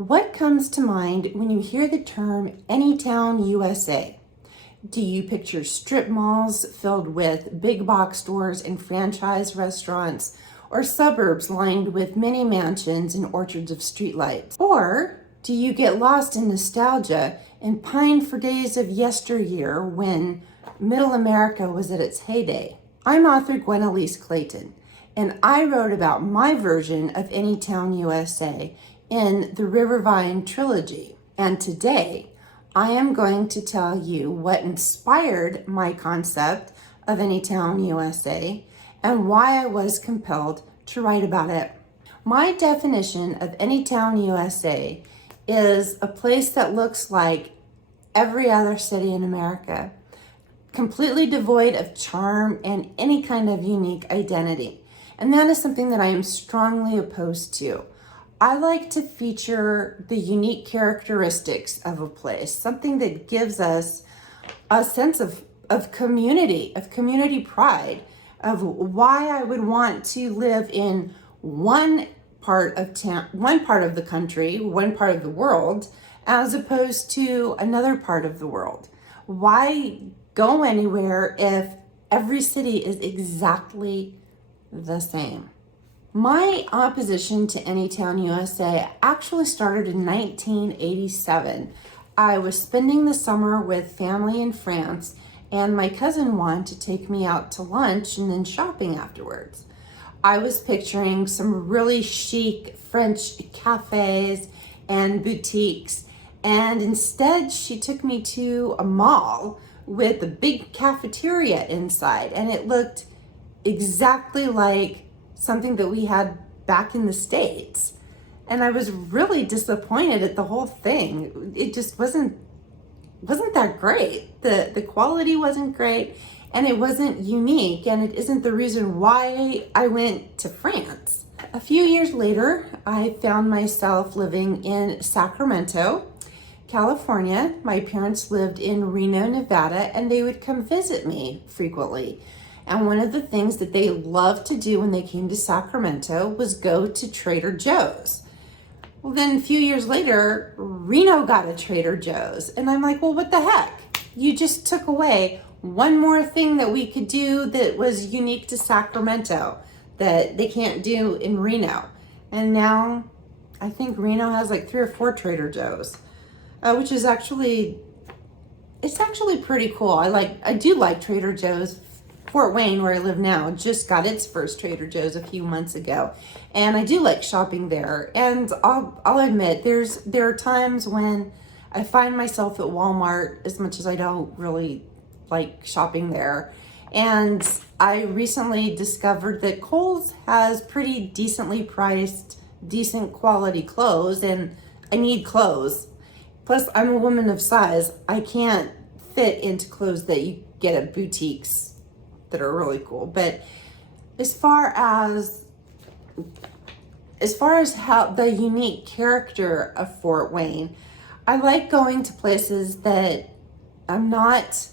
What comes to mind when you hear the term Anytown USA? Do you picture strip malls filled with big box stores and franchise restaurants, or suburbs lined with many mansions and orchards of streetlights? Or do you get lost in nostalgia and pine for days of yesteryear when Middle America was at its heyday? I'm author Gwen Alyce Clayton, and I wrote about my version of Anytown USA in the Rivervine trilogy. And today, I am going to tell you what inspired my concept of Anytown USA and why I was compelled to write about it. My definition of Anytown USA is a place that looks like every other city in America, completely devoid of charm and any kind of unique identity. And that is something that I am strongly opposed to. I like to feature the unique characteristics of a place, something that gives us a sense of community pride, of why I would want to live in one part of town, one part of the country, one part of the world, as opposed to another part of the world. Why go anywhere if every city is exactly the same? My opposition to Anytown USA actually started in 1987. I was spending the summer with family in France, and my cousin wanted to take me out to lunch and then shopping afterwards. I was picturing some really chic French cafes and boutiques, and instead she took me to a mall with a big cafeteria inside, and it looked exactly like something that we had back in the States. And I was really disappointed at the whole thing. It just wasn't that great. The quality wasn't great, and it wasn't unique, and it isn't the reason why I went to France. A few years later, I found myself living in Sacramento, California. My parents lived in Reno, Nevada, and they would come visit me frequently. And one of the things that they loved to do when they came to Sacramento was go to Trader Joe's. Well, then a few years later, Reno got a Trader Joe's. And I'm like, well, what the heck? You just took away one more thing that we could do that was unique to Sacramento that they can't do in Reno. And now I think Reno has like 3 or 4 Trader Joe's, which is actually pretty cool. I do like Trader Joe's. Fort Wayne, where I live now, just got its first Trader Joe's a few months ago, and I do like shopping there. And I'll admit, there are times when I find myself at Walmart, as much as I don't really like shopping there. And I recently discovered that Kohl's has pretty decently priced, decent quality clothes, and I need clothes. Plus, I'm a woman of size. I can't fit into clothes that you get at boutiques that are really cool. But as far as how the unique character of Fort Wayne, I like going to places that I'm not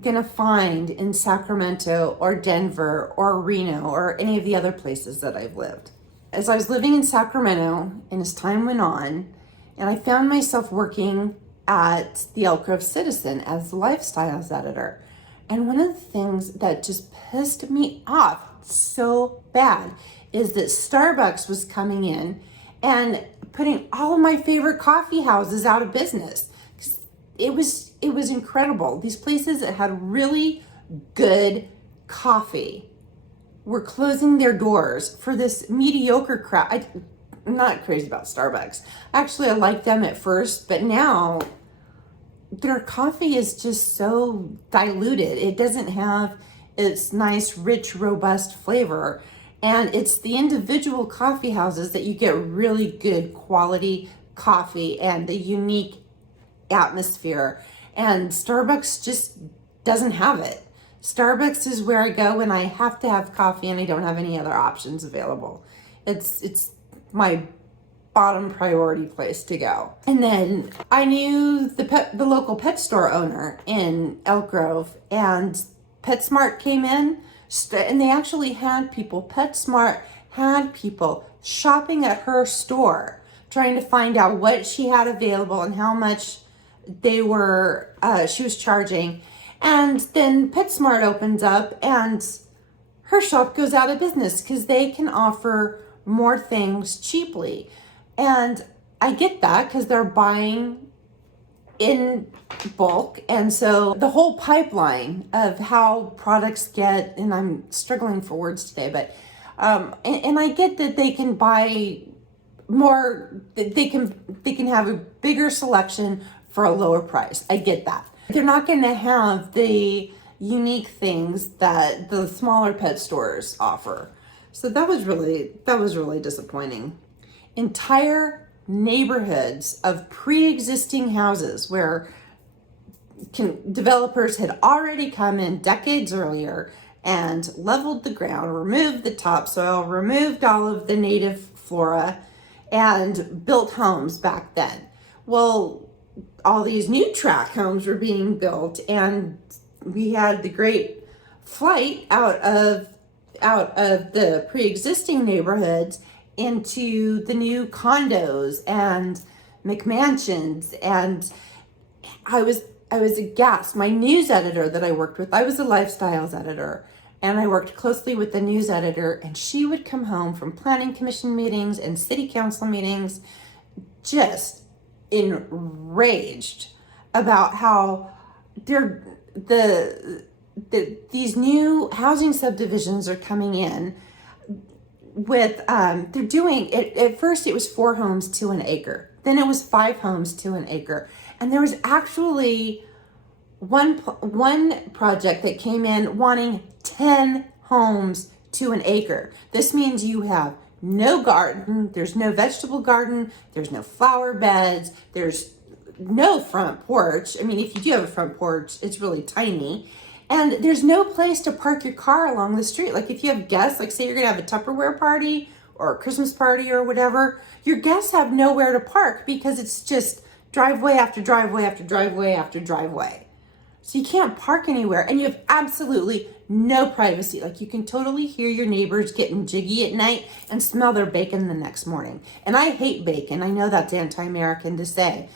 gonna find in Sacramento or Denver or Reno or any of the other places that I've lived. As I was living in Sacramento and as time went on, and I found myself working at the Elk Grove Citizen as the lifestyles editor. And one of the things that just pissed me off so bad is that Starbucks was coming in and putting all of my favorite coffee houses out of business. It was incredible. These places that had really good coffee were closing their doors for this mediocre crowd. I'm not crazy about Starbucks. Actually, I liked them at first, but now their coffee is just so diluted. It doesn't have its nice, rich, robust flavor. And it's the individual coffee houses that you get really good quality coffee and the unique atmosphere. And Starbucks just doesn't have it. Starbucks is where I go when I have to have coffee and I don't have any other options available. It's my bottom priority place to go. And then I knew the local pet store owner in Elk Grove, and Petsmart came in, and they actually had people, Petsmart had people shopping at her store trying to find out what she had available and how much they were, she was charging. And then Petsmart opens up and her shop goes out of business because they can offer more things cheaply. And I get that because they're buying in bulk. And so the whole pipeline of how products get, and I'm struggling for words today, but and I get that they can buy more, they can have a bigger selection for a lower price. I get that. They're not going to have the unique things that the smaller pet stores offer. So that was really disappointing. Entire neighborhoods of pre-existing houses where developers had already come in decades earlier and leveled the ground, removed the topsoil, removed all of the native flora, and built homes back then. Well, all these new tract homes were being built, and we had the great flight out of the pre-existing neighborhoods into the new condos and McMansions. And I was aghast. My news editor that I worked with, I was a lifestyles editor, and I worked closely with the news editor, and she would come home from planning commission meetings and city council meetings just enraged about how these new housing subdivisions are coming in with, they're doing it. At first it was 4 homes to an acre. Then it was 5 homes to an acre. And there was actually one project that came in wanting 10 homes to an acre. This means you have no garden, there's no vegetable garden, there's no flower beds, there's no front porch. I mean, if you do have a front porch, it's really tiny. And there's no place to park your car along the street. Like if you have guests, like say you're gonna have a Tupperware party or a Christmas party or whatever, your guests have nowhere to park because it's just driveway after driveway after driveway after driveway. So you can't park anywhere, and you have absolutely no privacy. Like you can totally hear your neighbors getting jiggy at night and smell their bacon the next morning. And I hate bacon. I know that's anti-American to say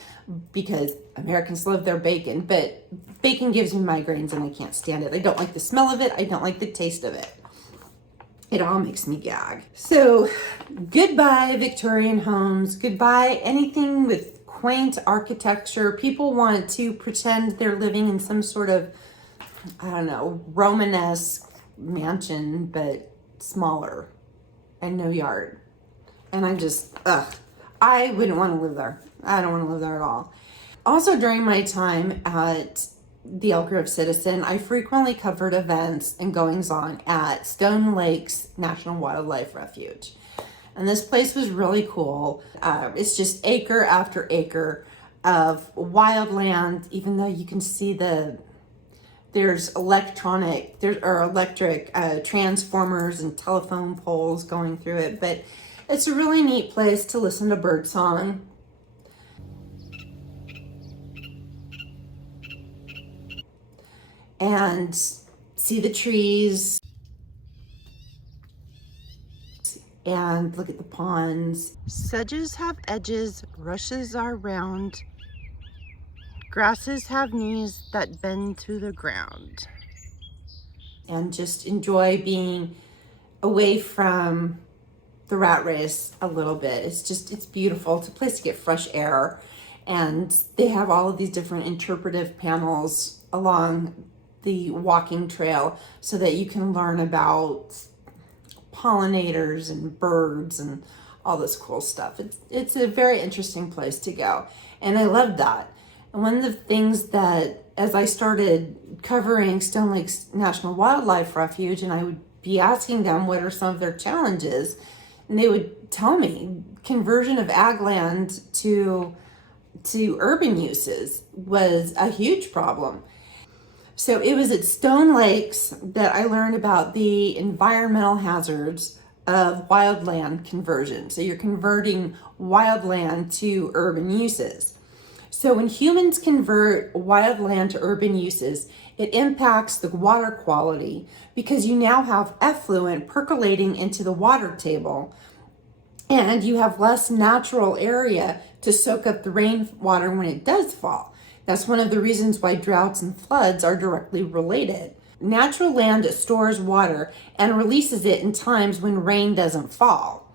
because Americans love their bacon, but bacon gives me migraines and I can't stand it. I don't like the smell of it. I don't like the taste of it. It all makes me gag. So goodbye Victorian homes. Goodbye anything with quaint architecture. People want to pretend they're living in some sort of, I don't know, Romanesque mansion, but smaller and no yard. And I'm just, I wouldn't want to live there. I don't want to live there at all. Also, during my time at the Elk Grove Citizen, I frequently covered events and goings on at Stone Lakes National Wildlife Refuge. And this place was really cool. It's just acre after acre of wildland, even though you can see there's electric transformers and telephone poles going through it. But it's a really neat place to listen to birdsong. And see the trees and look at the ponds. Sedges have edges, rushes are round, grasses have knees that bend to the ground. And just enjoy being away from the rat race a little bit. It's beautiful. It's a place to get fresh air. And they have all of these different interpretive panels along the walking trail so that you can learn about pollinators and birds and all this cool stuff. It's a very interesting place to go, and I love that. And one of the things that, as I started covering Stone Lakes National Wildlife Refuge, and I would be asking them what are some of their challenges, and they would tell me conversion of ag land to urban uses was a huge problem. So it was at Stone Lakes that I learned about the environmental hazards of wildland conversion. So you're converting wildland to urban uses. So when humans convert wildland to urban uses, it impacts the water quality because you now have effluent percolating into the water table. And you have less natural area to soak up the rainwater when it does fall. That's one of the reasons why droughts and floods are directly related. Natural land stores water and releases it in times when rain doesn't fall.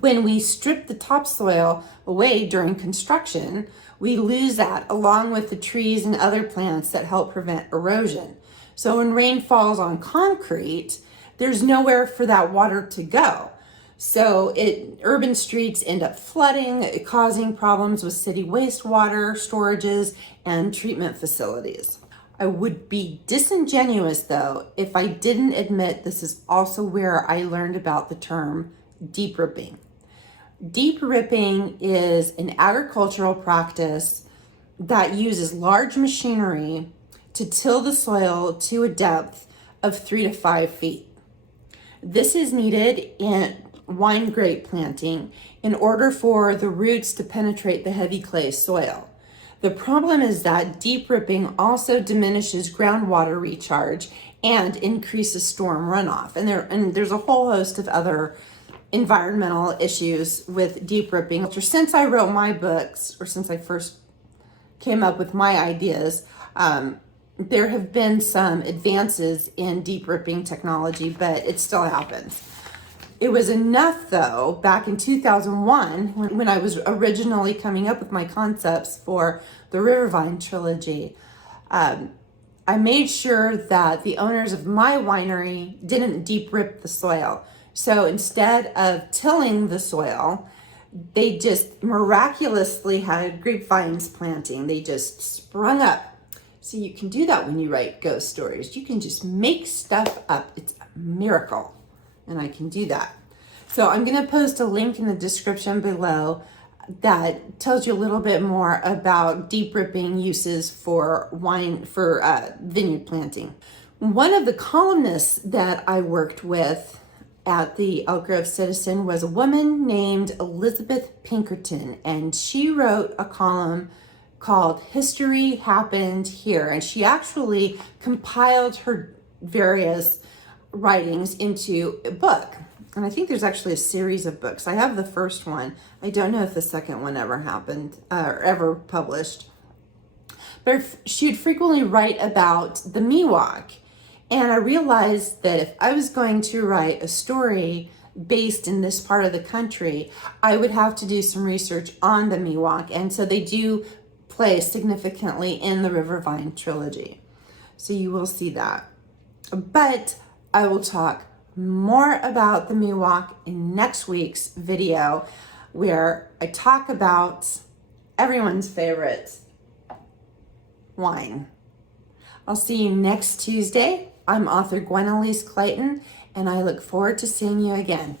When we strip the topsoil away during construction, we lose that along with the trees and other plants that help prevent erosion. So when rain falls on concrete, there's nowhere for that water to go. So urban streets end up flooding, causing problems with city wastewater, storages, and treatment facilities. I would be disingenuous, though, if I didn't admit this is also where I learned about the term deep ripping. Deep ripping is an agricultural practice that uses large machinery to till the soil to a depth of 3 to 5 feet. This is needed in wine grape planting in order for the roots to penetrate the heavy clay soil. The problem is that deep ripping also diminishes groundwater recharge and increases storm runoff. And there's a whole host of other environmental issues with deep ripping. Since I wrote my books, or since I first came up with my ideas, there have been some advances in deep ripping technology, but it still happens. It was enough, though, back in 2001, when I was originally coming up with my concepts for the Rivervine trilogy. I made sure that the owners of my winery didn't deep rip the soil. So instead of tilling the soil, they just miraculously had grapevines planting. They just sprung up. So you can do that when you write ghost stories. You can just make stuff up. It's a miracle. And I can do that. So I'm going to post a link in the description below that tells you a little bit more about deep ripping uses for vineyard planting. One of the columnists that I worked with at the Elk Grove Citizen was a woman named Elizabeth Pinkerton, and she wrote a column called History Happened Here, and she actually compiled her various writings into a book. And I think there's actually a series of books. I have the first one. I don't know if the second one ever happened or ever published. But she'd frequently write about the Miwok. And I realized that if I was going to write a story based in this part of the country, I would have to do some research on the Miwok. And so they do play significantly in the Rivervine trilogy. So you will see that. But I will talk more about the Miwok in next week's video, where I talk about everyone's favorite wine. I'll see you next Tuesday. I'm author Gwen Alyce Clayton, and I look forward to seeing you again.